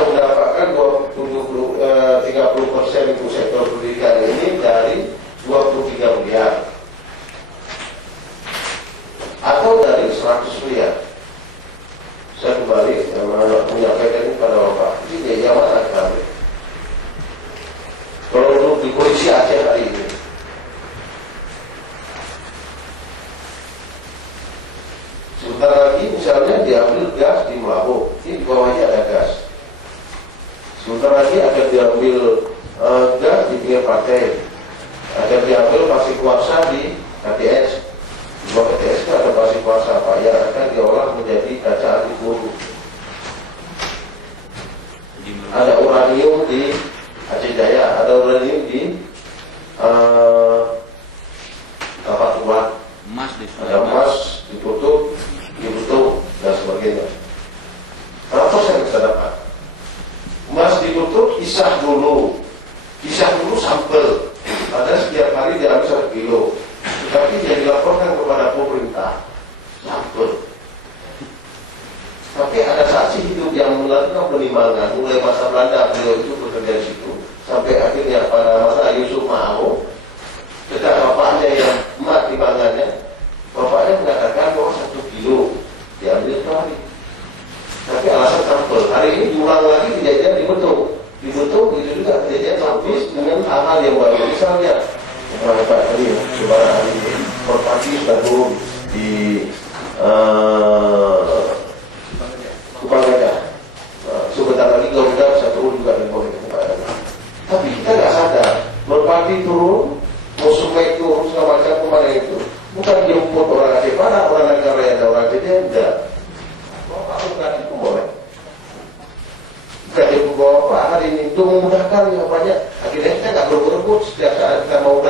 mendapatkan 30% untuk sektor pendidikan ini dari 23 miliar atau dari 100 miliar. Saya kembali menyampaikan ini pada Bapak, ini biaya mana kami? Kalau untuk di polisi Aceh hari ini, sebentar lagi misalnya diambil gas di Melabu, ini di bawahnya ada gas. Sebentar lagi akan diambil gas di pinggir pantai, akan diambil pasir kuarsa di KTS. Di bawah KTS itu ada pasir kuarsa Pak yang akan diolah menjadi kaca anti peluru. Ada uranium di Aceh Jaya, ada uranium di Kapak Tuan, ada emas ditutup, dibutuh dan sebagainya. Berapa yang kita dapat? Emas ditutup, isah dulu sampel. Ada setiap hari diambil 1 kilo, tetapi dia dilaporkan kepada pemerintah sampel. Tapi ada saksi hidup yang melakukan penimbangan mulai masa Belanda, beliau itu bekerja di situ sampai akhirnya pada masa Yusuf Maau, ketika bapaknya yang emat timbangannya, bapaknya mengatakan bahwa 1 kilo diambil sekali. Tapi alasan sampel. Hari ini diulang lagi kejadian dibentuk itu juga kejadian habis dengan hal-hal yang baru. Misalnya tadi sebarang hari ini Merpati sudah turun di Kupang Gajah. Sebentar lagi Garuda bisa turun juga di bawah Kupang Gajah. Tapi kita nggak sadar Merpati turun, Musuhnya turun segala macam kemarin itu bukan jemput orang Aceh Barat, orang negara yang ada orang Aceh enggak. Bapak bukan itu boleh. Bukan jemput Bapak hari ini untuk memudahkan yang banyak. Akhirnya kita nggak berebut setiap saat kita mau